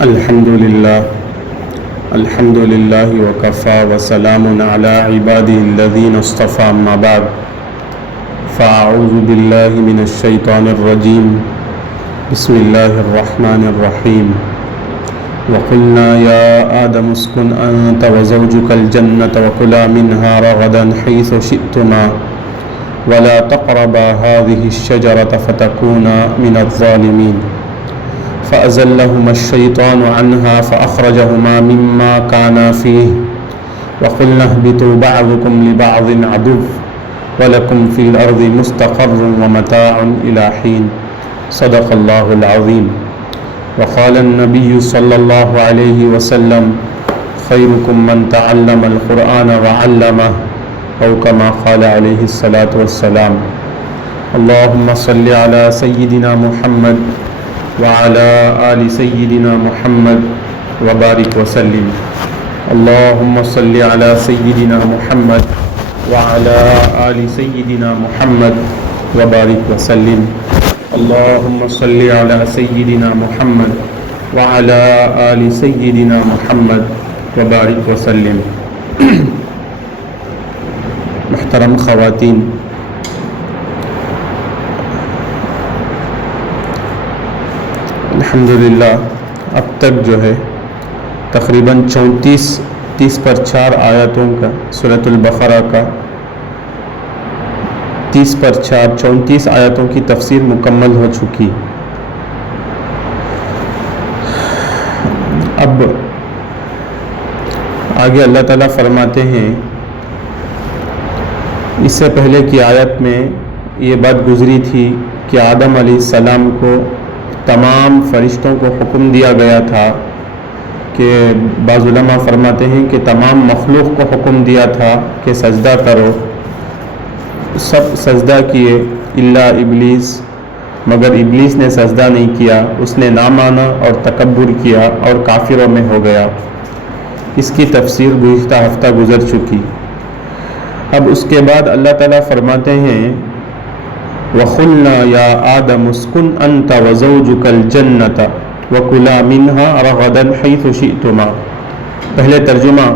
الحمد لله وكفى وسلام على عباده الذين اصطفى أما بعد فأعوذ بالله من الشيطان الرجيم بسم الله الرحمن الرحيم وقلنا يا آدم اسكن أنت وزوجك الجنة وكلا منها رغدا حيث شئتما ولا تقربا هذه الشجرة فتكونا من الظالمين فأزلهما الشيطان عنها فأخرجهما مما كانا فيه وقلنا اهبطوا بعضكم لبعض عدو ولكم في الأرض مستقر ومتاع إلى حين صدق الله العظيم وقال النبي صلى الله عليه وسلم خيركم من تعلم القرآن وعلمه أو كما قال عليه الصلاة والسلام اللهم صل على سيدنا محمد وعلى آل سيدنا محمد وبارك وسلم اللهم صل على سيدنا محمد وعلى آل سيدنا محمد وبارك وسلم اللهم صل على سيدنا محمد وعلى آل سيدنا محمد وبارك وسلم محترم خواتین، الحمدللہ اب تک جو ہے تقریباً 30 پر 4 آیاتوں کا سورۃ البقرہ کا 30 پر 4 34 آیاتوں کی تفسیر مکمل ہو چکی۔ اب آگے اللہ تعالیٰ فرماتے ہیں، اس سے پہلے کی آیت میں یہ بات گزری تھی کہ آدم علیہ السلام کو تمام فرشتوں کو حکم دیا گیا تھا کہ بعض علماء فرماتے ہیں کہ تمام مخلوق کو حکم دیا تھا کہ سجدہ کرو، سب سجدہ کیے الا ابلیس، مگر ابلیس نے سجدہ نہیں کیا، اس نے نہ مانا اور تکبر کیا اور کافروں میں ہو گیا۔ اس کی تفسیر گزشتہ ہفتہ گزر چکی۔ اب اس کے بعد اللہ تعالیٰ فرماتے ہیں وَقُلْنَا يَا آدَمُ اسْكُنْ أَنْتَ وَزَوْجُكَ الْجَنَّةَ وَكُلَا مِنْهَا رَغَدًا حَيْثُ شِئْتُمَا۔ پہلے ترجمہ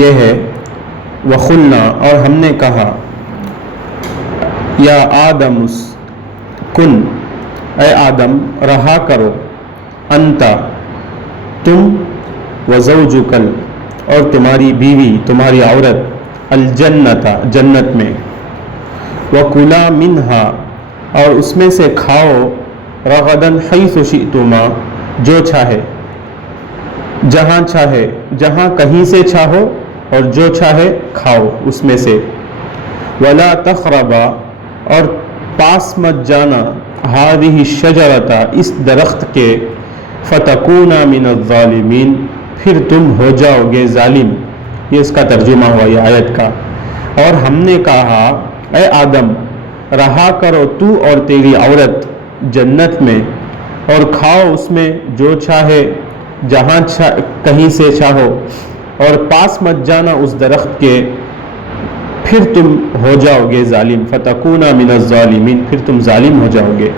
یہ ہے وَقُلْنَا، اور ہم نے کہا، یا آدم اسکن، اے آدم رہا کرو، انتا تم، وزوجکل اور تمہاری بیوی تمہاری عورت، الجنت جنت میں، وَكُلَا مِنْهَا اور اس میں سے کھاؤ، رغداً حیث شئتما جو چاہے، جہاں چاہے، جہاں کہیں سے چاہو اور جو چاہے کھاؤ اس میں سے، وَلَا تَقْرَبَا اور پاس مت جانا، هَذِهِ الشَّجَرَةَ اس درخت کے، فَتَكُونَا مِنَ الظَّالِمِينَ پھر تم ہو جاؤ گے ظالم۔ یہ اس کا ترجمہ ہوا یہ آیت کا۔ اور ہم نے کہا اے آدم رہا کرو تو اور تیری عورت جنت میں، اور کھاؤ اس میں جو چاہے، جہاں کہیں سے چاہو، اور پاس مت جانا اس درخت کے، پھر تم ہو جاؤ گے ظالم، فتکونا من الظالمین پھر تم ظالم ہو جاؤ گے۔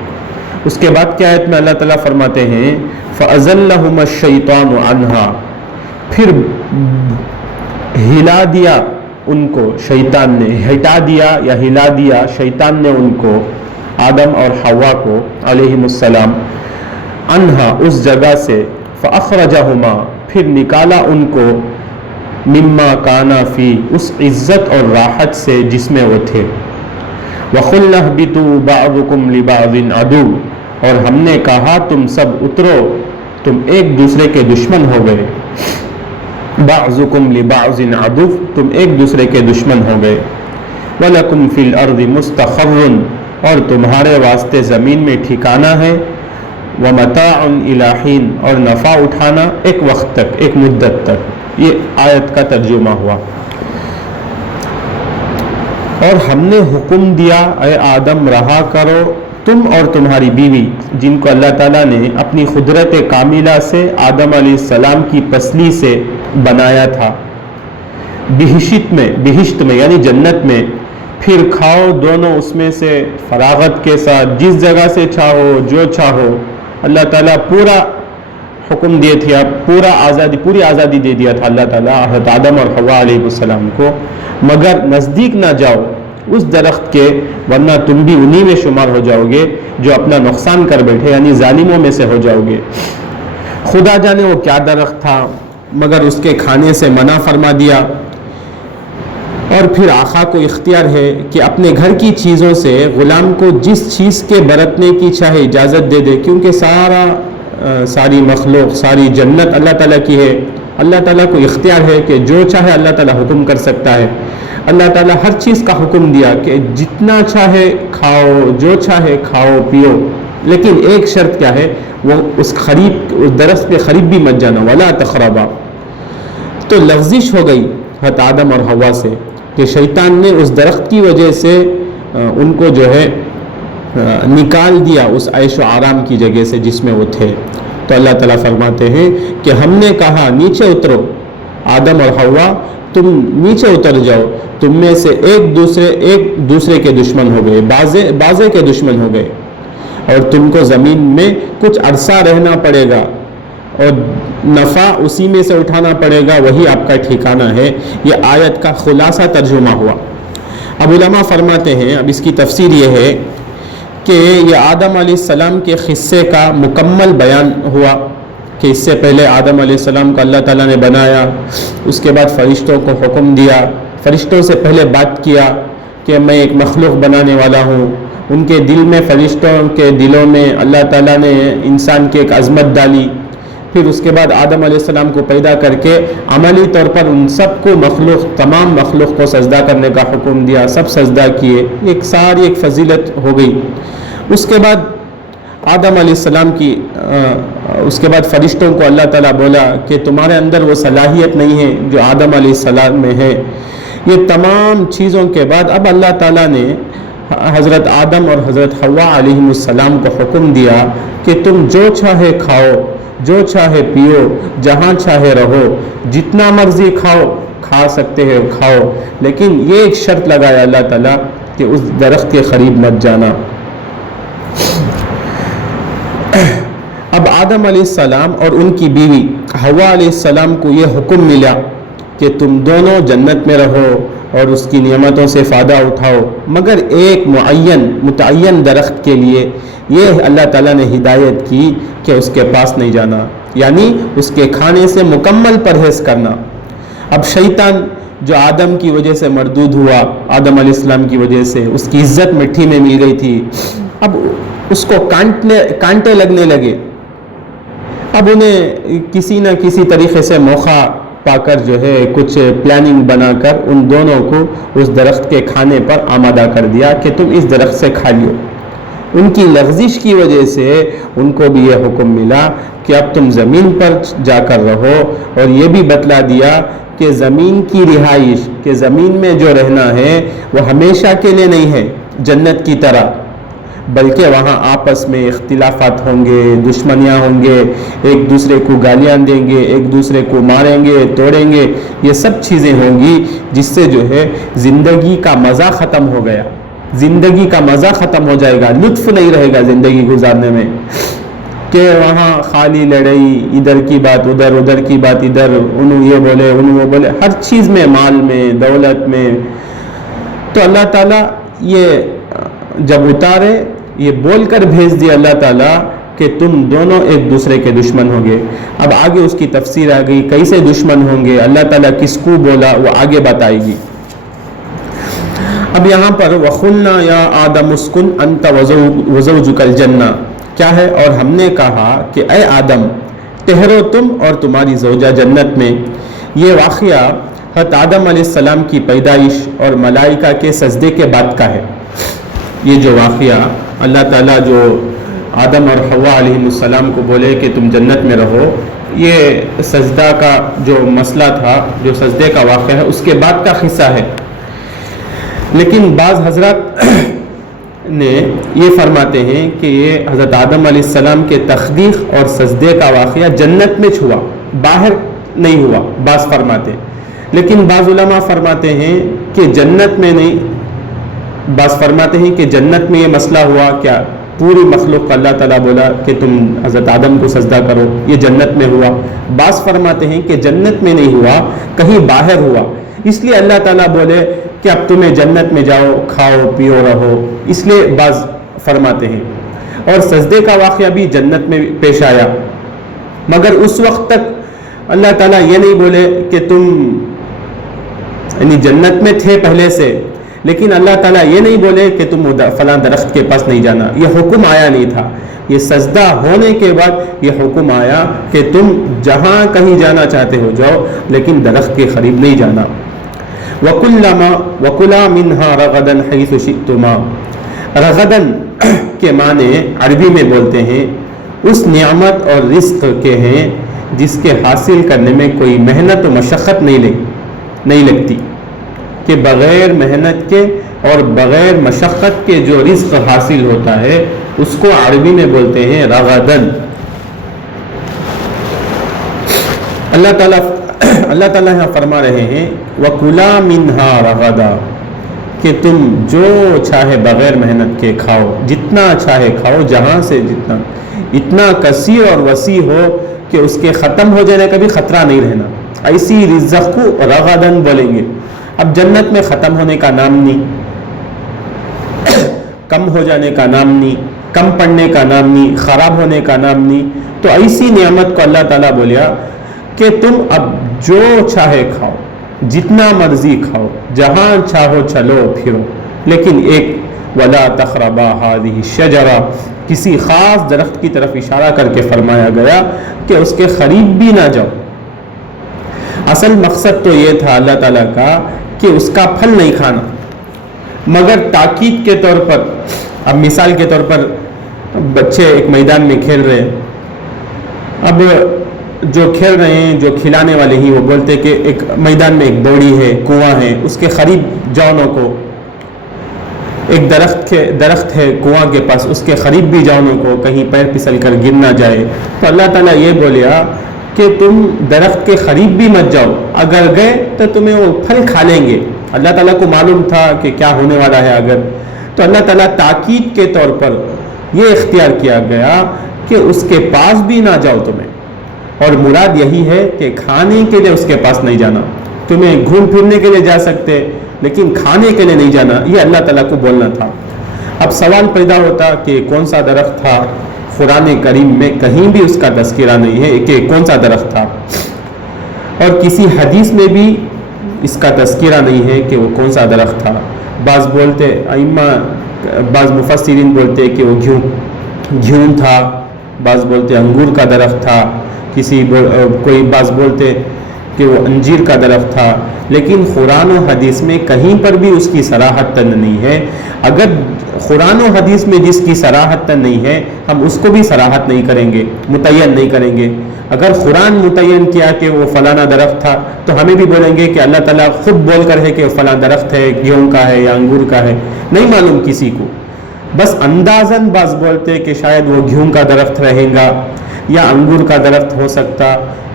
اس کے بعد کی آیت میں اللہ تعالیٰ فرماتے ہیں فَأَزَلَّهُمَا الشَّيْطَانُ عَنْهَا پھر ہلا دیا ان کو شیطان نے، ہٹا دیا یا ہلا دیا شیطان نے ان کو، آدم اور حوا کو علیہم السلام، انہا اس جگہ سے، فاخرجہما پھر نکالا ان کو، مما کانا فی اس عزت اور راحت سے جس میں وہ تھے، وقلنا اہبطوا بعضکم لبعض عدو اور ہم نے کہا تم سب اترو، تم ایک دوسرے کے دشمن ہو گئے، بعضکم لبعض عدو تم ایک دوسرے کے دشمن ہو گئے، وَلَكُمْ فِي الْأَرْضِ مُسْتَقَرٌ اور تمہارے واسطے زمین میں ٹھکانہ ہے، وَمَتَاعٌ إِلَى حِينٍ اور نفع اٹھانا ایک وقت تک، ایک مدت تک۔ یہ آیت کا ترجمہ ہوا۔ اور ہم نے حکم دیا اے آدم رہا کرو تم اور تمہاری بیوی، جن کو اللہ تعالیٰ نے اپنی قدرت کاملہ سے آدم علیہ السلام کی پسلی سے بنایا تھا، بہشت میں یعنی جنت میں، پھر کھاؤ دونوں اس میں سے فراغت کے ساتھ، جس جگہ سے چاہو جو چاہو۔ اللہ تعالیٰ پورا حکم دیے تھے، اب پوری آزادی دے دیا تھا اللہ تعالیٰ حضرت آدم اور حوا علیہ السلام کو، مگر نزدیک نہ جاؤ اس درخت کے، ورنہ تم بھی انہی میں شمار ہو جاؤ گے جو اپنا نقصان کر بیٹھے، یعنی ظالموں میں سے ہو جاؤ گے۔ خدا جانے وہ کیا درخت تھا، مگر اس کے کھانے سے منع فرما دیا۔ اور پھر آقا کو اختیار ہے کہ اپنے گھر کی چیزوں سے غلام کو جس چیز کے برتنے کی چاہے اجازت دے دے، کیونکہ ساری مخلوق، ساری جنت اللہ تعالیٰ کی ہے۔ اللہ تعالیٰ کو اختیار ہے کہ جو چاہے اللہ تعالیٰ حکم کر سکتا ہے۔ اللہ تعالیٰ ہر چیز کا حکم دیا کہ جتنا چاہے کھاؤ، جو چاہے کھاؤ پیو، لیکن ایک شرط کیا ہے، وہ اس درخت پہ قریب بھی مت جانا، ولا تقربا۔ تو لغزش ہو گئی حضرت آدم اور حوا سے کہ شیطان نے اس درخت کی وجہ سے ان کو جو ہے نکال دیا اس عیش و آرام کی جگہ سے جس میں وہ تھے۔ تو اللہ تعالیٰ فرماتے ہیں کہ ہم نے کہا نیچے اترو، آدم اور حوا تم نیچے اتر جاؤ، تم میں سے ایک دوسرے کے دشمن ہو گئے، بازے کے دشمن ہو گئے، اور تم کو زمین میں کچھ عرصہ رہنا پڑے گا اور نفع اسی میں سے اٹھانا پڑے گا، وہی آپ کا ٹھکانہ ہے۔ یہ آیت کا خلاصہ ترجمہ ہوا۔ اب علماء فرماتے ہیں، اب اس کی تفسیر یہ ہے کہ یہ آدم علیہ السلام کے قصے کا مکمل بیان ہوا کہ اس سے پہلے آدم علیہ السلام کو اللہ تعالیٰ نے بنایا، اس کے بعد فرشتوں کو حکم دیا، فرشتوں سے پہلے بات کیا کہ میں ایک مخلوق بنانے والا ہوں، ان کے دل میں، فرشتوں کے دلوں میں اللہ تعالیٰ نے انسان کی ایک عظمت ڈالی، پھر اس کے بعد آدم علیہ السلام کو پیدا کر کے عملی طور پر ان سب کو تمام مخلوق کو سجدہ کرنے کا حکم دیا، سب سجدہ کیے، ایک فضیلت ہو گئی۔ اس کے بعد آدم علیہ السلام کی اس کے بعد فرشتوں کو اللہ تعالیٰ بولا کہ تمہارے اندر وہ صلاحیت نہیں ہے جو آدم علیہ السلام میں ہے۔ یہ تمام چیزوں کے بعد اب اللہ تعالیٰ نے حضرت آدم اور حضرت حوا علیہ السلام کو حکم دیا کہ تم جو چاہے کھاؤ، جو چاہے پیو، جہاں چاہے رہو، جتنا مرضی کھا سکتے ہیں کھاؤ، لیکن یہ ایک شرط لگایا اللہ تعالیٰ کہ اس درخت کے قریب مت جانا۔ اب آدم علیہ السلام اور ان کی بیوی حوا علیہ السلام کو یہ حکم ملا کہ تم دونوں جنت میں رہو اور اس کی نعمتوں سے فائدہ اٹھاؤ، مگر ایک متعین درخت کے لیے یہ اللہ تعالیٰ نے ہدایت کی کہ اس کے پاس نہیں جانا، یعنی اس کے کھانے سے مکمل پرہیز کرنا۔ اب شیطان جو آدم کی وجہ سے مردود ہوا، آدم علیہ السلام کی وجہ سے اس کی عزت مٹی میں مل گئی تھی، اب اس کو کانٹے لگنے لگے۔ اب انہیں کسی نہ کسی طریقے سے موقع پا کر جو ہے کچھ پلاننگ بنا کر ان دونوں کو اس درخت کے کھانے پر آمادہ کر دیا کہ تم اس درخت سے کھا لیو۔ ان کی لغزش کی وجہ سے ان کو بھی یہ حکم ملا کہ اب تم زمین پر جا کر رہو، اور یہ بھی بتلا دیا کہ زمین کی رہائش، کہ زمین میں جو رہنا ہے وہ ہمیشہ کے لیے نہیں ہے جنت کی طرح، بلکہ وہاں آپس میں اختلافات ہوں گے، دشمنیاں ہوں گے، ایک دوسرے کو گالیاں دیں گے، ایک دوسرے کو ماریں گے، توڑیں گے، یہ سب چیزیں ہوں گی جس سے جو ہے زندگی کا مزہ ختم ہو گیا، زندگی کا مزہ ختم ہو جائے گا، لطف نہیں رہے گا زندگی گزارنے میں، کہ وہاں خالی لڑائی، ادھر کی بات ادھر، ادھر کی بات ادھر، انہوں یہ بولے انہوں وہ بولے، ہر چیز میں، مال میں، دولت میں۔ تو اللہ تعالیٰ یہ جب اتارے، یہ بول کر بھیج دیا اللہ تعالیٰ کہ تم دونوں ایک دوسرے کے دشمن ہوں گے۔ اب آگے اس کی تفسیر آ گئی، کیسے دشمن ہوں گے، اللہ تعالیٰ کس کو بولا، وہ آگے بتائے گی۔ اب یہاں پر وَقُلْنَا يَا آدَمُ اسْكُنْ أَنْتَ وَزَوْجُكَ الْجَنَّةَ، کیا ہے، اور ہم نے کہا کہ اے آدم ٹھہرو تم اور تمہاری زوجہ جنت میں۔ یہ واقعہ حضرت آدم علیہ السلام کی پیدائش اور ملائکہ کے سجدے کے بعد کا ہے۔ یہ جو واقعہ اللہ تعالیٰ جو آدم اور حوا علیہ السلام کو بولے کہ تم جنت میں رہو، یہ سجدہ کا جو مسئلہ تھا، جو سجدے کا واقعہ ہے، اس کے بعد کا قصہ ہے۔ لیکن بعض حضرات نے یہ فرماتے ہیں کہ یہ حضرت آدم علیہ السلام کے تخلیق اور سجدے کا واقعہ جنت میں ہوا، باہر نہیں ہوا، بعض فرماتے ہیں۔ لیکن بعض علماء فرماتے ہیں کہ جنت میں نہیں، بعض فرماتے ہیں کہ جنت میں یہ مسئلہ ہوا، کیا پوری مخلوق کو اللہ تعالیٰ بولا کہ تم حضرت آدم کو سجدہ کرو، یہ جنت میں ہوا. بعض فرماتے ہیں کہ جنت میں نہیں ہوا، کہیں باہر ہوا، اس لیے اللہ تعالیٰ بولے کہ اب تمہیں جنت میں جاؤ، کھاؤ پیو رہو، اس لیے بعض فرماتے ہیں. اور سجدے کا واقعہ بھی جنت میں پیش آیا، مگر اس وقت تک اللہ تعالیٰ یہ نہیں بولے کہ تم یعنی جنت میں تھے پہلے سے، لیکن اللہ تعالیٰ یہ نہیں بولے کہ تم فلاں درخت کے پاس نہیں جانا، یہ حکم آیا نہیں تھا. یہ سجدہ ہونے کے بعد یہ حکم آیا کہ تم جہاں کہیں جانا چاہتے ہو جاؤ، لیکن درخت کے قریب نہیں جانا. وَكُلَا مِنْهَا رَغَدًا حَيْثُ شِئْتُمَا. رغدن کے معنی عربی میں بولتے ہیں اس نعمت اور رزق کے ہیں جس کے حاصل کرنے میں کوئی محنت و مشقت نہیں لگتی، کہ بغیر محنت کے اور بغیر مشقت کے جو رزق حاصل ہوتا ہے اس کو عربی میں بولتے ہیں رغدن. اللہ تعالیٰ یہاں فرما رہے ہیں وَكُلَا مِنْهَا رَغَدًا، کہ تم جو چاہے بغیر محنت کے کھاؤ، جتنا چاہے کھاؤ، جہاں سے جتنا، اتنا کثیر اور وسیع ہو کہ اس کے ختم ہو جانے کا بھی خطرہ نہیں رہنا، ایسی رزق کو رغدن بولیں گے. اب جنت میں ختم ہونے کا نام نہیں، کم ہو جانے کا نام نہیں، کم پڑنے کا نام نہیں، خراب ہونے کا نام نہیں. تو ایسی نعمت کو اللہ تعالیٰ بولیا کہ تم اب جو چاہے کھاؤ، جتنا مرضی کھاؤ، جہاں چاہو چلو پھرو، لیکن ایک وَلَا تَقْرَبَا هَٰذِهِ الشَّجَرَةَ، کسی خاص درخت کی طرف اشارہ کر کے فرمایا گیا کہ اس کے قریب بھی نہ جاؤ. اصل مقصد تو یہ تھا اللہ تعالیٰ کا کہ اس کا پھل نہیں کھانا، مگر تاکید کے طور پر، اب مثال کے طور پر بچے ایک میدان میں کھیل رہے ہیں، اب جو کھیل رہے ہیں، جو کھلانے والے ہی وہ بولتے کہ ایک میدان میں ایک بوڑی ہے، کنواں ہے، اس کے قریب جاؤ نہ کو، ایک درخت ہے کنواں کے پاس، اس کے قریب بھی جاؤ نہ کو، کہیں پیر پھسل کر گر نہ جائے. تو اللہ تعالیٰ یہ بولیا کہ تم درخت کے قریب بھی مت جاؤ، اگر گئے تو تمہیں وہ پھل کھا لیں گے. اللہ تعالیٰ کو معلوم تھا کہ کیا ہونے والا ہے اگر، تو اللہ تعالیٰ تاکید کے طور پر یہ اختیار کیا گیا کہ اس کے پاس بھی نہ جاؤ تمہیں. اور مراد یہی ہے کہ کھانے کے لیے اس کے پاس نہیں جانا، تمہیں گھوم پھرنے کے لیے جا سکتے لیکن کھانے کے لیے نہیں جانا، یہ اللہ تعالیٰ کو بولنا تھا. اب سوال پیدا ہوتا کہ کون سا درخت تھا؟ قرآن کریم میں کہیں بھی اس کا تذکرہ نہیں ہے کہ کون سا درخت تھا، اور کسی حدیث میں بھی اس کا تذکرہ نہیں ہے کہ وہ کون سا درخت تھا. بعض بولتے بعض مفسرین بولتے کہ وہ گھیون تھا، بعض بولتے انگور کا درخت تھا، کوئی بعض بولتے کہ وہ انجیر کا درخت تھا. لیکن قرآن و حدیث میں کہیں پر بھی اس کی صراحت نہیں ہے. اگر قرآن و حدیث میں جس کی صراحت نہیں ہے ہم اس کو بھی صراحت نہیں کریں گے، متعین نہیں کریں گے. اگر قرآن متعین کیا کہ وہ فلانا درخت تھا تو ہمیں بھی بولیں گے کہ اللہ تعالیٰ خود بول کر ہے کہ فلاں درخت ہے، گیہوں کا ہے یا انگور کا ہے، نہیں معلوم کسی کو. بس اندازاً بعض بولتے کہ شاید وہ گیہوں کا درخت رہے گا یا انگور کا درخت ہو سکتا،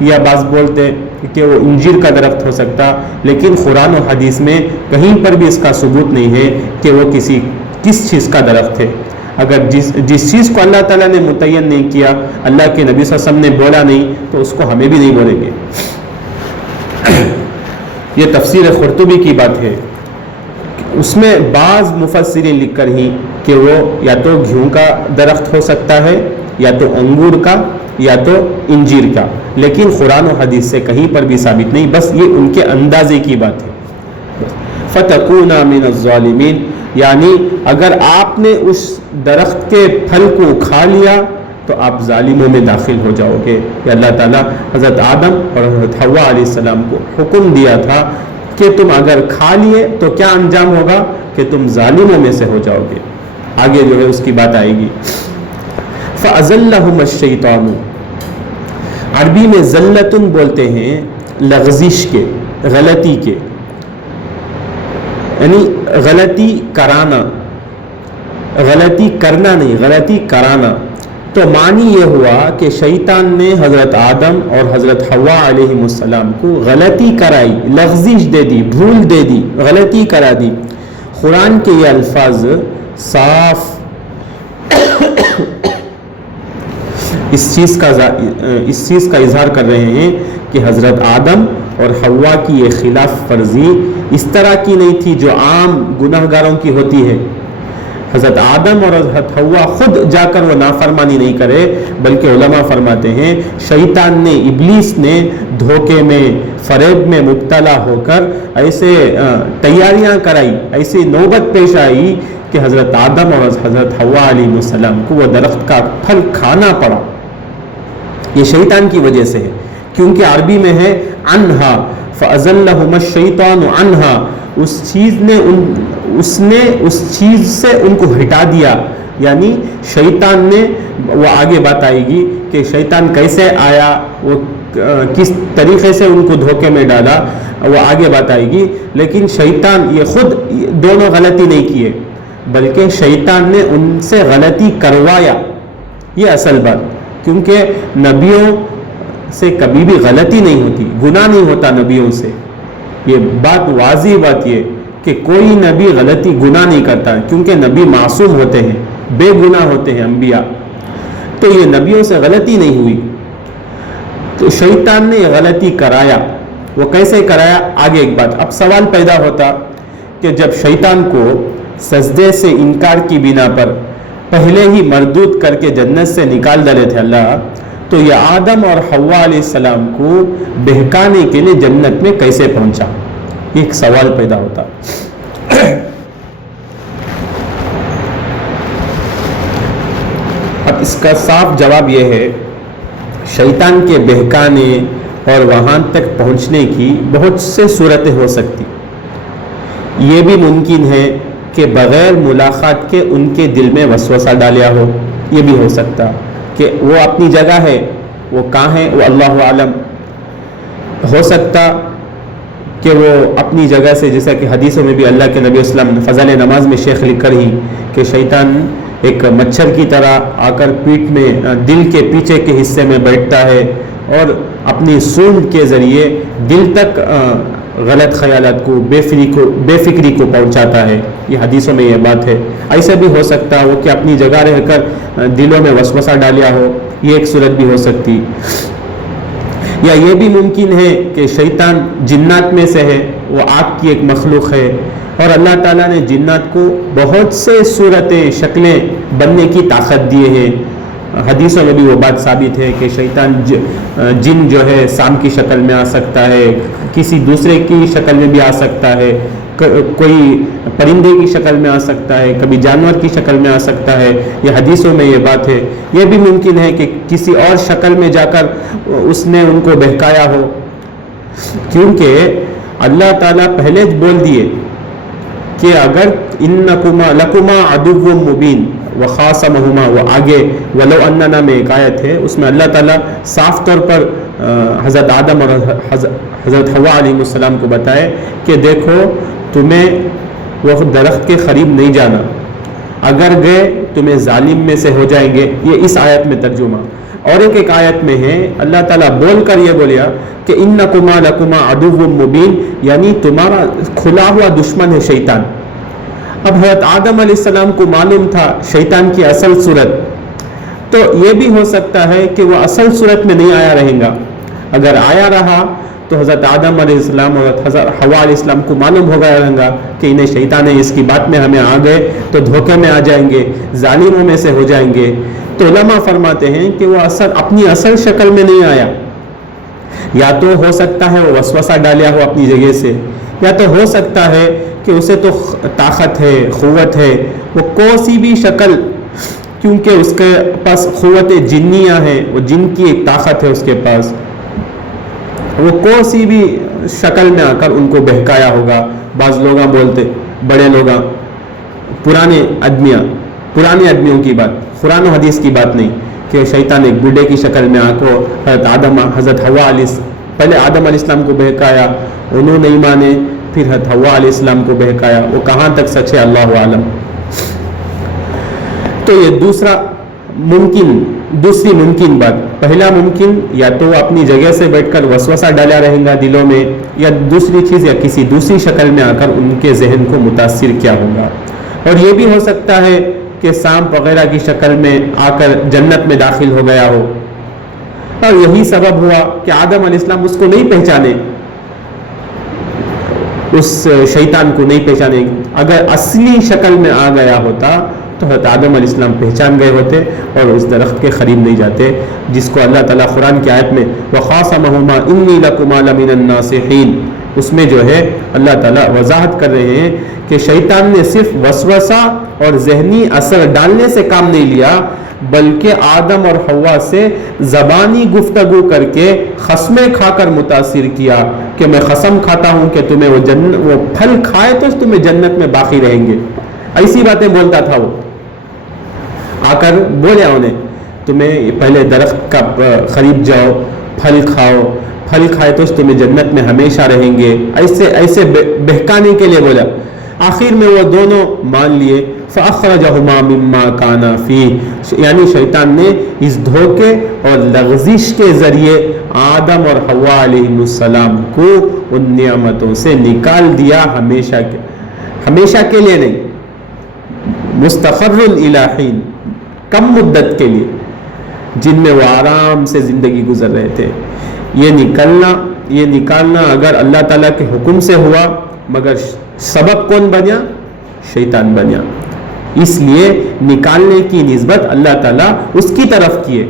یا بعض بولتے کہ وہ انجیر کا درخت ہو سکتا. لیکن قرآن و حدیث میں کہیں پر بھی اس کا ثبوت نہیں ہے کہ وہ کس چیز کا درخت ہے. اگر جس چیز کو اللہ تعالیٰ نے متعین نہیں کیا، اللہ کے نبی صلی اللہ علیہ وسلم نے بولا نہیں، تو اس کو ہمیں بھی نہیں بولیں گے. یہ تفسیر قرطبی کی بات ہے. اس میں بعض مفسرین لکھ کر ہی کہ وہ یا تو گھیوں کا درخت ہو سکتا ہے، یا تو انگور کا، یا تو انجیر کا، لیکن قرآن و حدیث سے کہیں پر بھی ثابت نہیں. بس یہ ان کے اندازے کی بات ہے. فَتَكُونَ مِنَ الظَّالِمِينَ، یعنی اگر آپ نے اس درخت کے پھل کو کھا لیا تو آپ ظالموں میں داخل ہو جاؤ گے. کہ اللہ تعالیٰ حضرت آدم اور حضرت حوا علیہ السلام کو حکم دیا تھا کہ تم اگر کھا لیے تو کیا انجام ہوگا، کہ تم ظالموں میں سے ہو جاؤ گے. آگے جو ہے اس کی بات آئے گی. فَأَزَلَّهُمَ الشَّيْطَانُ، عربی میں ذلتن بولتے ہیں لغزش کے، غلطی کے، یعنی غلطی کرانا، غلطی کرنا نہیں، غلطی کرانا. تو معنی یہ ہوا کہ شیطان نے حضرت آدم اور حضرت حوا علیہ السلام کو غلطی کرائی، لغزش دے دی، بھول دے دی، غلطی کرا دی. قرآن کے یہ الفاظ صاف اس چیز کا اظہار کر رہے ہیں کہ حضرت آدم اور حوا کی یہ خلاف ورزی اس طرح کی نہیں تھی جو عام گناہ گاروں کی ہوتی ہے. حضرت آدم اور حضرت حوا خود جا کر وہ نافرمانی نہیں کرے، بلکہ علماء فرماتے ہیں شیطان نے، ابلیس نے دھوکے میں، فریب میں مبتلا ہو کر ایسے تیاریاں کرائی، ایسی نوبت پیش آئی کہ حضرت آدم اور حضرت حوا علیہ السلام کو وہ درخت کا پھل کھانا پڑا. یہ شیطان کی وجہ سے ہے، کیونکہ عربی میں ہے عنہا فَأَزَلَّهُمَ الشَّيْطَانُ عَنْهَا، اس نے اس چیز سے ان کو ہٹا دیا. یعنی شیطان نے، وہ آگے بات آئے گی کہ شیطان کیسے آیا، وہ کس طریقے سے ان کو دھوکے میں ڈالا، وہ آگے بات آئے گی. لیکن شیطان یہ خود دونوں غلطی نہیں کیے، بلکہ شیطان نے ان سے غلطی کروایا. یہ اصل بات، کیونکہ نبیوں سے کبھی بھی غلطی نہیں ہوتی، گناہ نہیں ہوتا نبیوں سے. یہ بات واضح بات یہ کہ کوئی نبی غلطی گناہ نہیں کرتا، کیونکہ نبی معصوم ہوتے ہیں، بے گناہ ہوتے ہیں انبیاء. تو یہ نبیوں سے غلطی نہیں ہوئی، تو شیطان نے یہ غلطی کرایا. وہ کیسے کرایا؟ آگے ایک بات. اب سوال پیدا ہوتا کہ جب شیطان کو سجدے سے انکار کی بنا پر پہلے ہی مردود کر کے جنت سے نکال ڈالے تھے اللہ، تو یہ آدم اور حوا علیہ السلام کو بہکانے کے لیے جنت میں کیسے پہنچا؟ ایک سوال پیدا ہوتا. اب اس کا صاف جواب یہ ہے، شیطان کے بہکانے اور وہاں تک پہنچنے کی بہت سے صورتیں ہو سکتی. یہ بھی ممکن ہے کہ بغیر ملاقات کے ان کے دل میں وسوسہ ڈالیا ہو. یہ بھی ہو سکتا کہ وہ اپنی جگہ ہے، وہ کہاں ہے وہ اللہ عالم. ہو سکتا کہ وہ اپنی جگہ سے، جیسا کہ حدیثوں میں بھی اللہ کے نبی اسلام نے فضل نماز میں شیخ لکھ کر ہی کہ شیطان ایک مچھر کی طرح آ کر پیٹھ میں، دل کے پیچھے کے حصے میں بیٹھتا ہے اور اپنی سونڈ کے ذریعے دل تک غلط خیالات کو، بے فکری کو پہنچاتا ہے. یہ حدیثوں میں یہ بات ہے. ایسا بھی ہو سکتا وہ کہ اپنی جگہ رہ کر دلوں میں وسوسہ ڈالیا ہو. یہ ایک صورت بھی ہو سکتی. یا یہ بھی ممکن ہے کہ شیطان جنات میں سے ہے، وہ آگ کی ایک مخلوق ہے، اور اللہ تعالیٰ نے جنات کو بہت سے صورتیں، شکلیں بننے کی طاقت دیے ہیں. حدیثوں میں بھی وہ بات ثابت ہے کہ شیطان جن جو ہے سام کی شکل میں آ سکتا ہے، کسی دوسرے کی شکل میں بھی آ سکتا ہے، کوئی پرندے کی شکل میں آ سکتا ہے، کبھی جانور کی شکل میں آ سکتا ہے. یہ حدیثوں میں یہ بات ہے. یہ بھی ممکن ہے کہ کسی اور شکل میں جا کر اس نے ان کو بہکایا ہو، کیونکہ اللہ تعالیٰ پہلے بول دیے کہ اگر انکما لکما عدو مبین وخاصمہما، وہ آگے ولو اننا میں ایک آیت ہے، اس میں اللہ تعالیٰ صاف طور پر حضرت آدم اور حضرت حوا علیہ السلام کو بتائے کہ دیکھو تمہیں وہ درخت کے قریب نہیں جانا، اگر گئے تمہیں ظالم میں سے ہو جائیں گے. یہ اس آیت میں ترجمہ. اور ایک آیت میں ہے اللہ تعالیٰ بول کر یہ بولیا کہ انکما لکما عدو مبین، یعنی تمہارا کھلا ہوا دشمن ہے شیطان. اب حضرت آدم علیہ السلام کو معلوم تھا شیطان کی اصل صورت، تو یہ بھی ہو سکتا ہے کہ وہ اصل صورت میں نہیں آیا رہیں گا. اگر آیا رہا تو حضرت آدم علیہ السلام اور حضرت حوا علیہ السلام کو معلوم ہو گیا رہے گا کہ انہیں شیطان ہے، اس کی بات میں ہمیں آ گئے تو دھوکے میں آ جائیں گے، ظالموں میں سے ہو جائیں گے. تو علماء فرماتے ہیں کہ وہ اپنی اصل شکل میں نہیں آیا. یا تو ہو سکتا ہے وہ وسوسہ ڈالیا ہو اپنی جگہ سے، یا تو ہو سکتا ہے کہ اسے تو طاقت ہے، قوت ہے، وہ کوئی بھی شکل، کیونکہ اس کے پاس قوت جنیہ ہے، وہ جن کی ایک طاقت ہے اس کے پاس، وہ کوئی بھی شکل میں آ کر ان کو بہکایا ہوگا. بعض لوگ بولتے، بڑے لوگ، پرانے آدمیوں کی بات، قرآن و حدیث کی بات نہیں، کہ شیطان ایک بوڑھے کی شکل میں آ کو حضرت حوا پہلے آدم علیہ السلام کو بہکایا، انہوں نہیں مانے، پھر حضرت حوا علیہ السلام کو بہکایا. وہ کہاں تک سچ ہے اللہ عالم. تو یہ دوسری ممکن بات. پہلا ممکن یا تو اپنی جگہ سے بیٹھ کر وسوسہ ڈالا رہے گا دلوں میں، یا دوسری چیز یا کسی دوسری شکل میں آ کر ان کے ذہن کو متاثر کیا ہوگا. اور یہ بھی ہو سکتا ہے کہ سانپ وغیرہ کی شکل میں آ کر جنت میں داخل ہو گیا ہو، اور یہی سبب ہوا کہ آدم علیہ السلام اس کو نہیں پہچانے، اس شیطان کو نہیں پہچانے۔ اگر اصلی شکل میں آ گیا ہوتا تو حضرت آدم علیہ السلام پہچان گئے ہوتے اور اس درخت کے قریب نہیں جاتے، جس کو اللہ تعالیٰ قرآن کی آیت میں وَخَاصَمَهُمَا إِنِّي لَكُمَا لَمِنَ النَّاصِحِينَ، اس میں جو ہے اللہ تعالیٰ وضاحت کر رہے ہیں کہ شیطان نے صرف وسوسہ اور ذہنی اثر ڈالنے سے کام نہیں لیا، بلکہ آدم اور حوا سے زبانی گفتگو کر کے قسمیں کھا کر متاثر کیا کہ میں قسم کھاتا ہوں کہ تمہیں وہ پھل کھائے تو تمہیں جنت میں باقی رہیں گے۔ ایسی باتیں بولتا تھا وہ، آ کر بولے انہیں تمہیں پہلے درخت کا قریب جاؤ، پھل کھاؤ، پھل کھائے تو تمہیں جنت میں ہمیشہ رہیں گے، ایسے بہکانے کے لیے بولا۔ آخر میں وہ دونوں مان لیے، فَأَخْرَجَهُمَا مِمَّا كَانَا فِيهِ، یعنی شیطان نے اس دھوکے اور لغزش کے ذریعے آدم اور حوا علیہ السلام کو ان نعمتوں سے نکال دیا، ہمیشہ کے لیے نہیں، مستقر الہین، کم مدت کے لیے، جن میں وہ آرام سے زندگی گزر رہے تھے۔ یہ نکالنا اگر اللہ تعالیٰ کے حکم سے ہوا، مگر سبب کون بنیا؟ شیطان بنیا۔ اس لیے نکالنے کی نسبت اللہ تعالیٰ اس کی طرف کیے،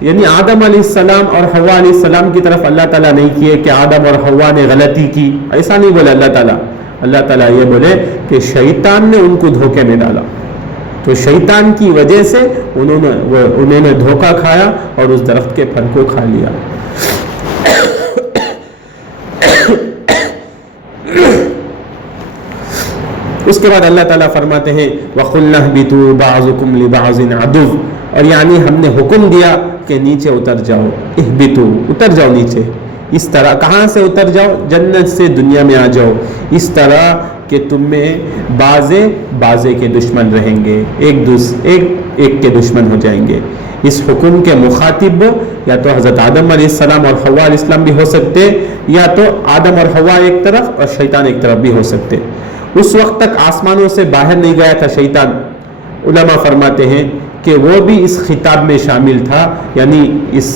یعنی آدم علیہ السلام اور حوا علیہ السلام کی طرف اللہ تعالیٰ نہیں کیے کہ آدم اور حوا نے غلطی کی، ایسا نہیں بولے اللہ تعالیٰ۔ اللہ تعالیٰ یہ بولے کہ شیطان نے ان کو دھوکے میں ڈالا، تو شیطان کی وجہ سے انہوں نے دھوکہ کھایا اور اس درخت کے پھل کو کھا لیا۔ اس کے بعد اللہ تعالیٰ فرماتے ہیں وَقُلْنَا اهْبِطُوا بَعْضُكُمْ لِبَعْضٍ عَدُوٌّ، اور یعنی ہم نے حکم دیا کہ نیچے اتر جاؤ، اہبطوا، اتر جاؤ نیچے، اس طرح کہاں سے اتر جاؤ؟ جنت سے دنیا میں آ جاؤ، اس طرح کہ تم میں بازے کے دشمن رہیں گے، ایک کے دشمن ہو جائیں گے۔ اس حکم کے مخاطب یا تو حضرت آدم علیہ السلام اور حوا علیہ السلام بھی ہو سکتے، یا تو آدم اور حوا ایک طرف اور شیطان ایک طرف بھی ہو سکتے۔ اس وقت تک آسمانوں سے باہر نہیں گیا تھا شیطان۔ علماء فرماتے ہیں کہ وہ بھی اس خطاب میں شامل تھا، یعنی اس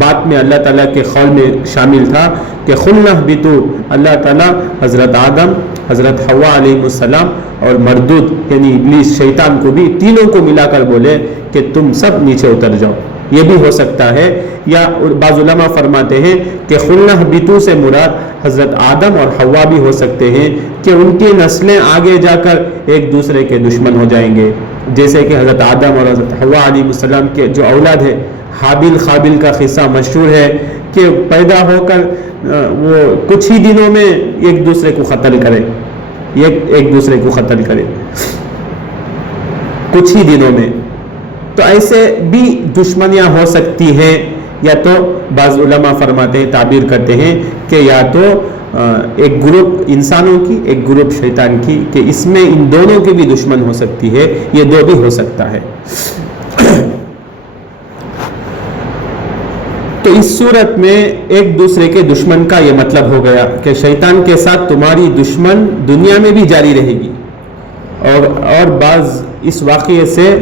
بات میں اللہ تعالیٰ کے قول میں شامل تھا کہ قُلْنَا اهْبِطُوا، اللہ تعالیٰ حضرت آدم، حضرت حوا علیہ السلام اور مردود یعنی ابلیس شیطان کو بھی، تینوں کو ملا کر بولے کہ تم سب نیچے اتر جاؤ۔ یہ بھی ہو سکتا ہے، یا بعض علماء فرماتے ہیں کہ قُلْنَا اهْبِطُوا سے مراد حضرت آدم اور حوا بھی ہو سکتے ہیں کہ ان کی نسلیں آگے جا کر ایک دوسرے کے دشمن ہو جائیں گے، جیسے کہ حضرت آدم اور حضرت حوا علیہ السلام کے جو اولاد ہے، حابیل قابیل کا قصہ مشہور ہے کہ پیدا ہو کر وہ کچھ ہی دنوں میں ایک دوسرے کو قتل کرے، کچھ ہی دنوں میں۔ تو ایسے بھی دشمنیاں ہو سکتی ہیں، یا تو بعض علماء فرماتے ہیں، تعبیر کرتے ہیں کہ یا تو ایک گروپ انسانوں کی، ایک گروپ شیطان کی، کہ اس میں ان دونوں کی بھی دشمن ہو سکتی ہے، یہ دو بھی ہو سکتا ہے۔ تو اس صورت میں ایک دوسرے کے دشمن کا یہ مطلب ہو گیا کہ شیطان کے ساتھ تمہاری دشمن دنیا میں بھی جاری رہے گی، اور بعض اس واقعے سے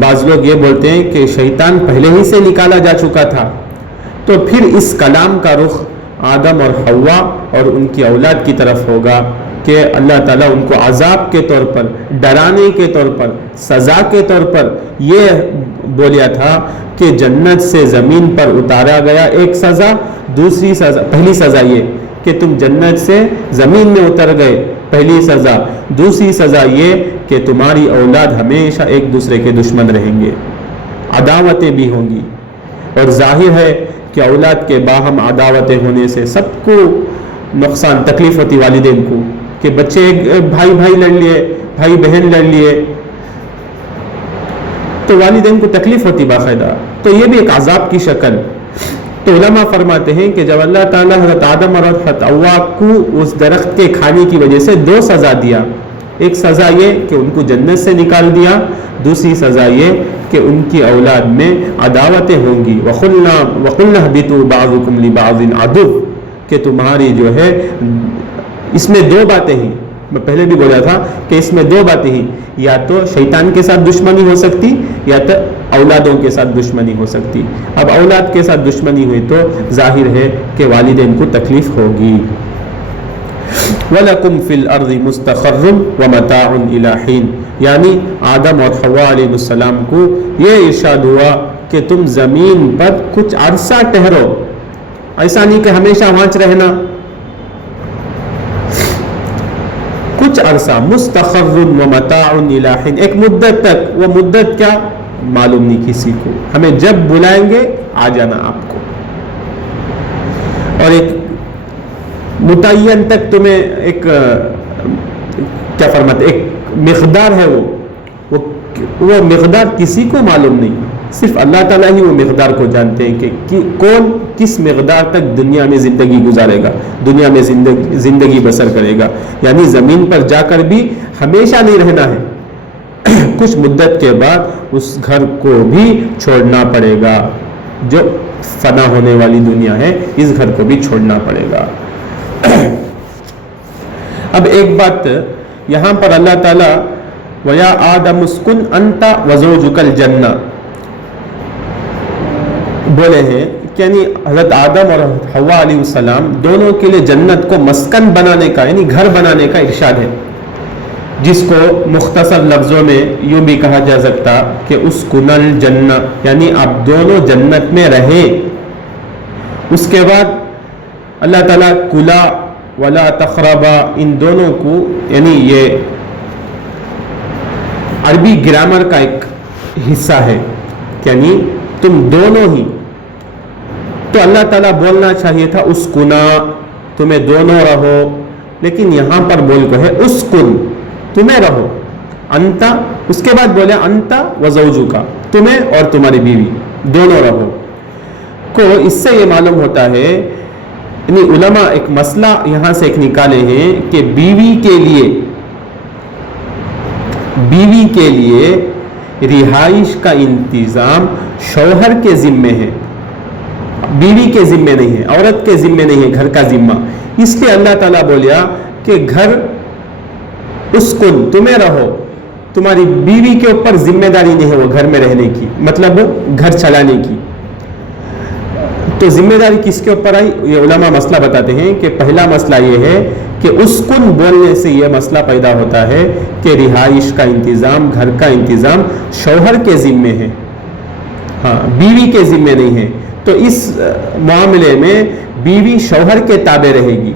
بعض لوگ یہ بولتے ہیں کہ شیطان پہلے ہی سے نکالا جا چکا تھا، تو پھر اس کلام کا رخ آدم اور حوا اور ان کی اولاد کی طرف ہوگا کہ اللہ تعالیٰ ان کو عذاب کے طور پر، ڈرانے کے طور پر، سزا کے طور پر یہ بولیا تھا کہ جنت سے زمین پر اتارا گیا ایک سزا، دوسری سزا، پہلی سزا یہ کہ تم جنت سے زمین میں اتر گئے، پہلی سزا، دوسری سزا یہ کہ تمہاری اولاد ہمیشہ ایک دوسرے کے دشمن رہیں گے، عداوتیں بھی ہوں گی، اور ظاہر ہے کہ اولاد کے باہم عداوتیں ہونے سے سب کو نقصان، تکلیف ہوتی والدین کو کہ بچے بھائی لڑ لیے، بھائی بہن لڑ لیے، تو والدین کو تکلیف ہوتی باقاعدہ، تو یہ بھی ایک عذاب کی شکل۔ تو علماء فرماتے ہیں کہ جب اللہ تعالیٰ حضرت آدم اور حضرت حوا کو اس درخت کے کھانے کی وجہ سے دو سزا دیا، ایک سزا یہ کہ ان کو جنت سے نکال دیا، دوسری سزا یہ کہ ان کی اولاد میں عداوتیں ہوں گی، وَقُلْنَا اهْبِطُوا بَعْضُكُمْ لِبَعْضٍ عَدُوٌّ، کہ تمہاری جو ہے، اس میں دو باتیں ہیں، میں پہلے بھی بولا تھا کہ اس میں دو باتیں ہیں، یا تو شیطان کے ساتھ دشمنی ہو سکتی یا تو اولادوں کے ساتھ دشمنی ہو سکتی. اب اولاد کے ساتھ دشمنی ہوئی تو ظاہر ہے کہ والدین کو تکلیف ہوگی. وَلَكُمْ فِي الْأَرْضِ مُسْتَقَرٌّ وَمَتَاعٌ إِلَىٰ حِينٍ، یعنی آدم اور حوا علیہ السلام کو یہ ارشاد ہوا کہ تم زمین پر کچھ عرصہ ٹھہرو، ایسا نہیں کہ ہمیشہ وہاں رہنا، کچھ عرصہ. مستقر ومتاع الی حین، ایک مدت تک. وہ مدت کیا معلوم نہیں کسی کو، ہمیں جب بلائیں گے آ جانا آپ کو. اور ایک متعین تک تمہیں ایک کیا فرماتے، ایک مقدار ہے، وہ مقدار کسی کو معلوم نہیں، صرف اللہ تعالیٰ ہی وہ مقدار کو جانتے ہیں کہ کون کس مقدار تک دنیا میں زندگی گزارے گا، دنیا میں زندگی بسر کرے گا. یعنی زمین پر جا کر بھی ہمیشہ نہیں رہنا ہے، کچھ مدت کے بعد اس گھر کو بھی چھوڑنا پڑے گا. جو فنا ہونے والی دنیا ہے اس گھر کو بھی چھوڑنا پڑے گا. اب ایک بات یہاں پر اللہ تعالیٰ وَيَا آدَمُ اسْكُنْ أَنْتَ وَزَوْجُكَ الْجَنَّةَ بولے ہیں کہ یعنی حضرت آدم اور حوا علیہ السلام دونوں کے لیے جنت کو مسکن بنانے کا یعنی گھر بنانے کا ارشاد ہے، جس کو مختصر لفظوں میں یوں بھی کہا جا سکتا کہ اسکن الجنہ، یعنی آپ دونوں جنت میں رہے. اس کے بعد اللہ تعالیٰ کلا ولا تقربا، ان دونوں کو یعنی یہ عربی گرامر کا ایک حصہ ہے، یعنی تم دونوں ہی. تو اللہ تعالیٰ بولنا چاہیے تھا اسکنا، تمہیں دونوں رہو، لیکن یہاں پر بول کو ہے اسکن، تمہیں رہو. انتا، اس کے بعد بولے انتا وزوجوکا، تمہیں اور تمہاری بیوی دونوں رہو. کو اس سے یہ معلوم ہوتا ہے، یعنی علماء ایک مسئلہ یہاں سے ایک نکالے ہیں کہ بیوی کے لیے رہائش کا انتظام شوہر کے ذمے ہے، بیوی کے ذمے نہیں ہے، عورت کے ذمے نہیں ہے گھر کا ذمہ. اس لیے اللہ تعالیٰ بولیا کہ گھر اسکن، تمہیں رہو، تمہاری بیوی کے اوپر ذمہ داری نہیں ہے وہ گھر میں رہنے کی، مطلب گھر چلانے کی. تو ذمہ داری کس کے اوپر آئی؟ یہ علماء مسئلہ بتاتے ہیں کہ پہلا مسئلہ یہ ہے کہ اسکن بولنے سے یہ مسئلہ پیدا ہوتا ہے کہ رہائش کا انتظام، گھر کا انتظام شوہر کے ذمے ہے، ہاں بیوی کے ذمے نہیں ہے. تو اس معاملے میں بیوی شوہر کے تابع رہے گی.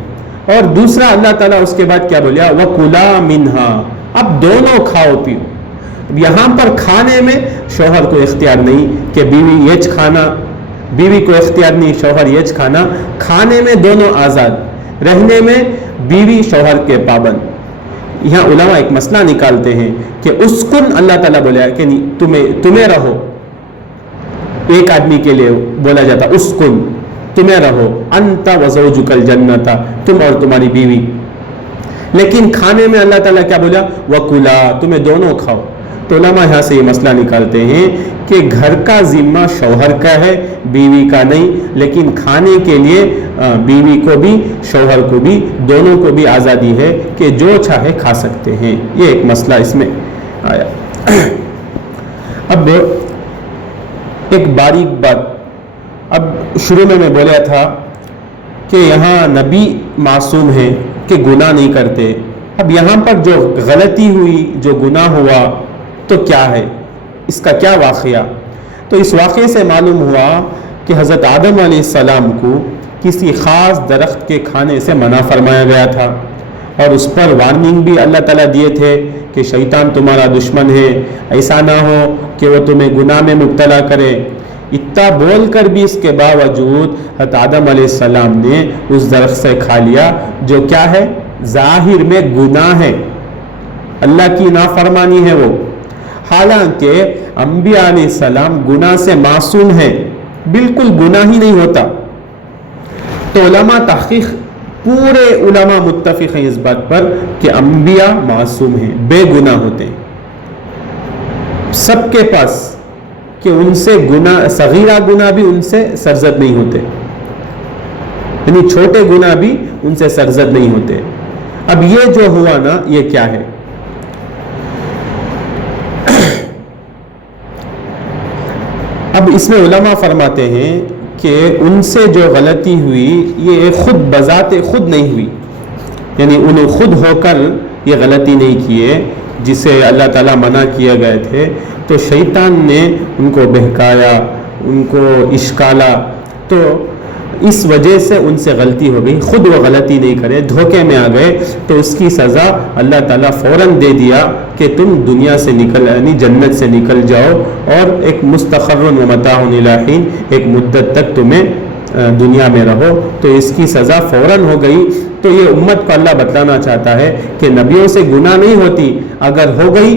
اور دوسرا اللہ تعالیٰ اس کے بعد کیا بولیا، وَكُلَا مِنْهَا، اب دونوں کھاؤ پیو. یہاں پر کھانے میں شوہر کو اختیار نہیں کہ بیوی یہ کھانا، بیوی کو اختیار نہیں شوہر یہ کھانا. کھانے میں دونوں آزاد، رہنے میں بیوی شوہر کے پابند. یہاں علماء ایک مسئلہ نکالتے ہیں کہ اسکن اللہ تعالیٰ بولا کہ تمہیں رہو، ایک آدمی کے لیے بولا جاتا اسکن، تمہیں رہو. انت وزوجک الجنۃ، تم اور تمہاری بیوی. لیکن کھانے میں اللہ تعالیٰ کیا بولا، وکلا، تمہیں دونوں کھاؤ. تو علماء یہاں سے یہ مسئلہ نکالتے ہیں کہ گھر کا ذمہ شوہر کا ہے، بیوی کا نہیں. لیکن کھانے کے لیے بیوی کو بھی شوہر کو بھی دونوں کو بھی آزادی ہے کہ جو چاہے کھا سکتے ہیں. یہ ایک مسئلہ اس میں آیا. اب ایک باریک بات، اب شروع میں بولا تھا کہ یہاں نبی معصوم ہیں کہ گناہ نہیں کرتے. اب یہاں پر جو غلطی ہوئی، جو گناہ ہوا، تو کیا ہے اس کا کیا واقعہ؟ تو اس واقعے سے معلوم ہوا کہ حضرت آدم علیہ السلام کو کسی خاص درخت کے کھانے سے منع فرمایا گیا تھا، اور اس پر وارننگ بھی اللہ تعالیٰ دیے تھے کہ شیطان تمہارا دشمن ہے، ایسا نہ ہو کہ وہ تمہیں گناہ میں مبتلا کرے. اتنا بول کر بھی اس کے باوجود حضرت آدم علیہ السلام نے اس درخت سے کھا لیا، جو کیا ہے، ظاہر میں گناہ ہے، اللہ کی نافرمانی ہے وہ. حالانکہ انبیاء علیہ السلام گناہ سے معصوم ہیں، بالکل گناہ ہی نہیں ہوتا. تو علماء تحقیق، پورے علماء متفق ہیں اس بات پر کہ انبیاء معصوم ہیں، بے گناہ ہوتے ہیں سب کے پاس، کہ ان سے گناہ، صغیرہ گناہ بھی ان سے سرزد نہیں ہوتے، یعنی چھوٹے گناہ بھی ان سے سرزد نہیں ہوتے. اب یہ جو ہوا نا یہ کیا ہے؟ اب اس میں علماء فرماتے ہیں کہ ان سے جو غلطی ہوئی یہ خود بذات خود نہیں ہوئی، یعنی انہیں خود ہو کر یہ غلطی نہیں کیے جسے اللہ تعالیٰ منع کیے گئے تھے، تو شیطان نے ان کو بہکایا، ان کو اشکالا، تو اس وجہ سے ان سے غلطی ہو گئی، خود وہ غلطی نہیں کرے، دھوکے میں آ گئے، تو اس کی سزا اللہ تعالیٰ فوراً دے دیا کہ تم دنیا سے نکل، یعنی جنت سے نکل جاؤ، اور ایک مستقر و متاع الی حین، ایک مدت تک تمہیں دنیا میں رہو۔ تو اس کی سزا فوراً ہو گئی۔ تو یہ امت کو اللہ بتلانا چاہتا ہے کہ نبیوں سے گناہ نہیں ہوتی، اگر ہو گئی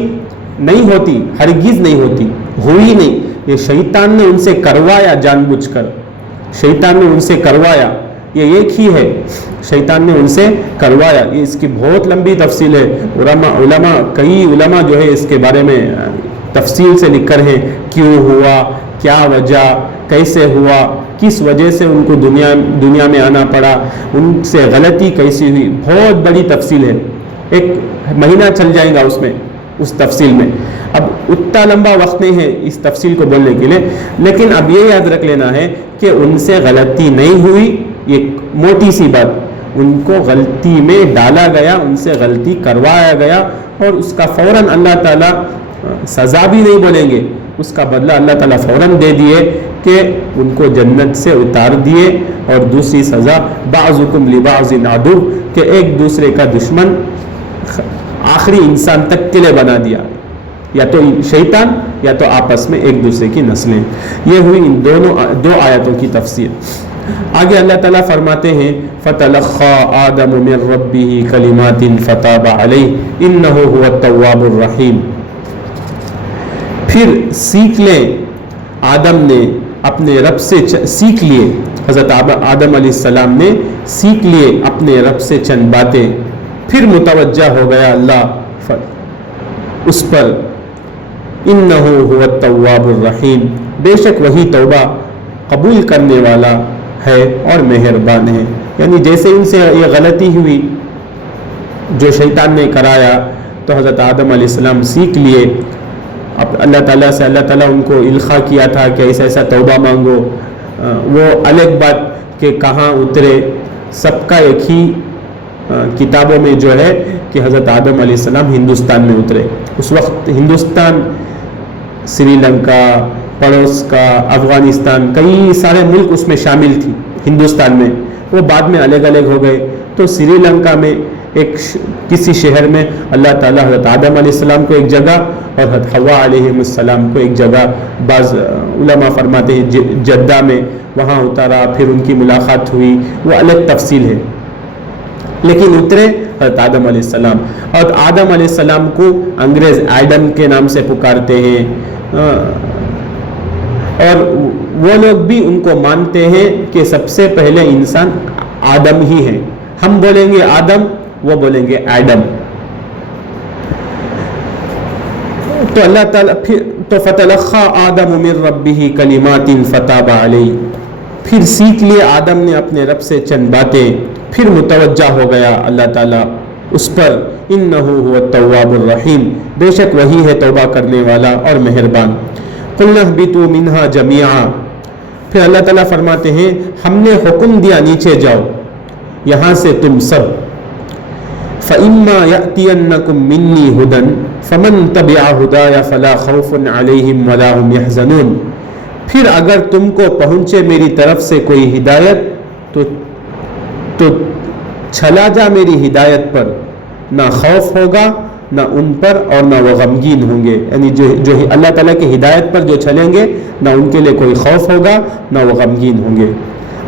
نہیں ہوتی، ہرگز نہیں ہوتی، ہوئی نہیں، یہ شیطان نے ان سے کروایا، جان بوجھ کر شیطان نے ان سے کروایا، یہ ایک ہی ہے، شیطان نے ان سے کروایا۔ یہ اس کی بہت لمبی تفصیل ہے، کئی علماء جو ہے اس کے بارے میں تفصیل سے لکھ کر ہیں، کیوں ہوا، کیا وجہ، کیسے ہوا، کس وجہ سے ان کو دنیا میں آنا پڑا، ان سے غلطی کیسی ہوئی، بہت بڑی تفصیل ہے، ایک مہینہ چل جائے گا اس میں، اس تفصیل میں۔ اب اتنا لمبا وقت نہیں ہے اس تفصیل کو بولنے کے لیے، لیکن اب یہ یاد رکھ لینا ہے کہ ان سے غلطی نہیں ہوئی، یہ موٹی سی بات، ان کو غلطی میں ڈالا گیا، ان سے غلطی کروایا گیا، اور اس کا فوراً اللہ تعالیٰ سزا بھی نہیں بولیں گے، اس کا بدلہ اللہ تعالیٰ فوراً دے دیے کہ ان کو جنت سے اتار دیے، اور دوسری سزا بعضکم لبعض عدو، کہ ایک دوسرے کا دشمن آخری انسان تک کے لیے بنا دیا، یا تو شیطان یا تو آپس میں ایک دوسرے کی نسلیں۔ یہ ہوئی ان دو آیتوں کی تفسیر۔ آگے اللہ تعالیٰ فرماتے ہیں فَتَلَقَّى آدَمُ مِن رَبِّهِ كَلِمَاتٍ فَتَابَ عَلَيْهِ إِنَّهُ هُوَ التَّوَّابُ الرَّحِيمُ۔ پھر سیکھ لیں، آدم نے اپنے رب سے سیکھ لیے، حضرت آدم علیہ السلام نے سیکھ لیے اپنے رب سے چند باتیں، پھر متوجہ ہو گیا اللہ اس پر، انہ هو التواب الرحیم، بے شک وہی توبہ قبول کرنے والا ہے اور مہربان ہے۔ یعنی جیسے ان سے یہ غلطی ہوئی جو شیطان نے کرایا، تو حضرت آدم علیہ السلام سیکھ لیے، اب اللہ تعالیٰ سے اللہ تعالیٰ ان کو القاء کیا تھا کہ ایسا ایسا توبہ مانگو، وہ الگ بات کہ کہاں اترے، سب کا ایک ہی کتابوں میں جو ہے کہ حضرت آدم علیہ السلام ہندوستان میں اترے۔ اس وقت ہندوستان، سری لنکا، پڑوس کا افغانستان، کئی سارے ملک اس میں شامل تھی ہندوستان میں، وہ بعد میں الگ الگ ہو گئے۔ تو سری لنکا میں ایک کسی شہر میں اللہ تعالیٰ حضرت آدم علیہ السلام کو ایک جگہ اور حضرت حوا علیہ السلام کو ایک جگہ، بعض علماء فرماتے ہیں جدہ میں، وہاں اتارا، پھر ان کی ملاقات ہوئی، وہ الگ تفصیل ہے، لیکن اترے حضرت آدم علیہ السلام۔ اور آدم علیہ السلام کو انگریز ایڈم کے نام سے پکارتے ہیں، اور وہ لوگ بھی ان کو مانتے ہیں کہ سب سے پہلے انسان آدم ہی ہے، ہم بولیں گے آدم، وہ بولیں گے ایڈم۔ تو اللہ تعالیٰ تو فَتَلَقَّى آدَمُ مِن رَبِّهِ كَلِمَاتٍ فَتَابَ عَلَيْهِ، پھر سیکھ لیے آدم نے اپنے رب سے چند باتیں، پھر متوجہ ہو گیا اللہ تعالیٰ اس پر، إِنَّهُ هُوَ التَّوَّابُ الرَّحِيمُ، بے شک وہی ہے توبہ کرنے والا اور مہربان۔ قُلْنَا اهْبِطُوا مِنْهَا جَمِيعًا، پھر اللہ تعالیٰ فرماتے ہیں ہم نے حکم دیا نیچے جاؤ یہاں سے تم سب، فَإِمَّا يَأْتِيَنَّكُم مِّنِّي هُدًى فَمَن تَبِعَ هُدَايَ فَلَا خَوْفٌ عَلَيْهِمْ وَلَا هُمْ يَحْزَنُونَ، پھر اگر تم کو پہنچے میری طرف سے کوئی ہدایت تو چلا جا میری ہدایت پر، نہ خوف ہوگا نہ ان پر اور نہ وہ غمگین ہوں گے، یعنی جو اللہ تعالیٰ کی ہدایت پر جو چلیں گے نہ ان کے لیے کوئی خوف ہوگا نہ وہ غمگین ہوں گے۔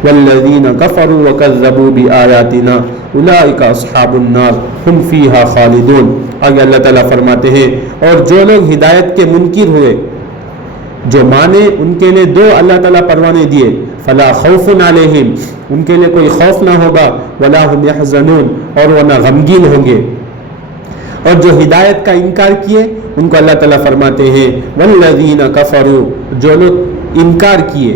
والذین کفروا وکذبوا بآیاتنا اولئک اصحاب النار هم فیہا خالدون۔ آگے اللہ تعالیٰ فرماتے ہیں اور جو لوگ ہدایت کے منکر ہوئے، جو مانے، ان کے لیے دو اللہ تعالیٰ پروانے دیے، فلا خوف علیہم، ان کے لیے کوئی خوف نہ ہوگا، ولا هم یحزنون، اور وہ نہ غمگین ہوں گے، اور جو ہدایت کا انکار کیے ان کو اللہ تعالیٰ فرماتے ہیں والذین کفروا، جو لوگ انکار کیے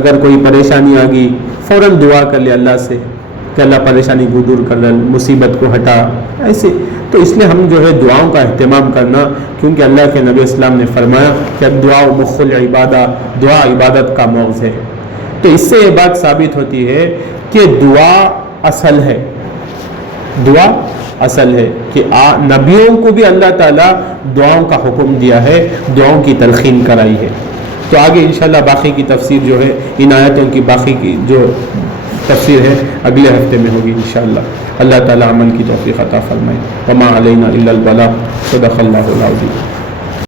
اگر کوئی پریشانی آ گئی فوراً دعا کر لے اللہ سے کہ اللہ پریشانی کو دور کر دے، مصیبت کو ہٹا، ایسے. تو اس لیے ہم جو ہے دعاؤں کا اہتمام کرنا، کیونکہ اللہ کے نبی اسلام نے فرمایا کہ دعا مخ العبادہ، دعا عبادت کا مغز ہے. تو اس سے یہ بات ثابت ہوتی ہے کہ دعا اصل ہے، دعا اصل ہے، کہ نبیوں کو بھی اللہ تعالیٰ دعاؤں کا حکم دیا ہے، دعاؤں کی تلقین کرائی ہے. تو آگے انشاءاللہ باقی کی تفسیر جو ہے ان آیتوں کی باقی کی جو تفسیر ہے اگلے ہفتے میں ہوگی انشاءاللہ. اللہ تعالیٰ عمل کی توفیق عطا فرمائے. وما علینا الا البلاغ. صدق اللہ العظیم.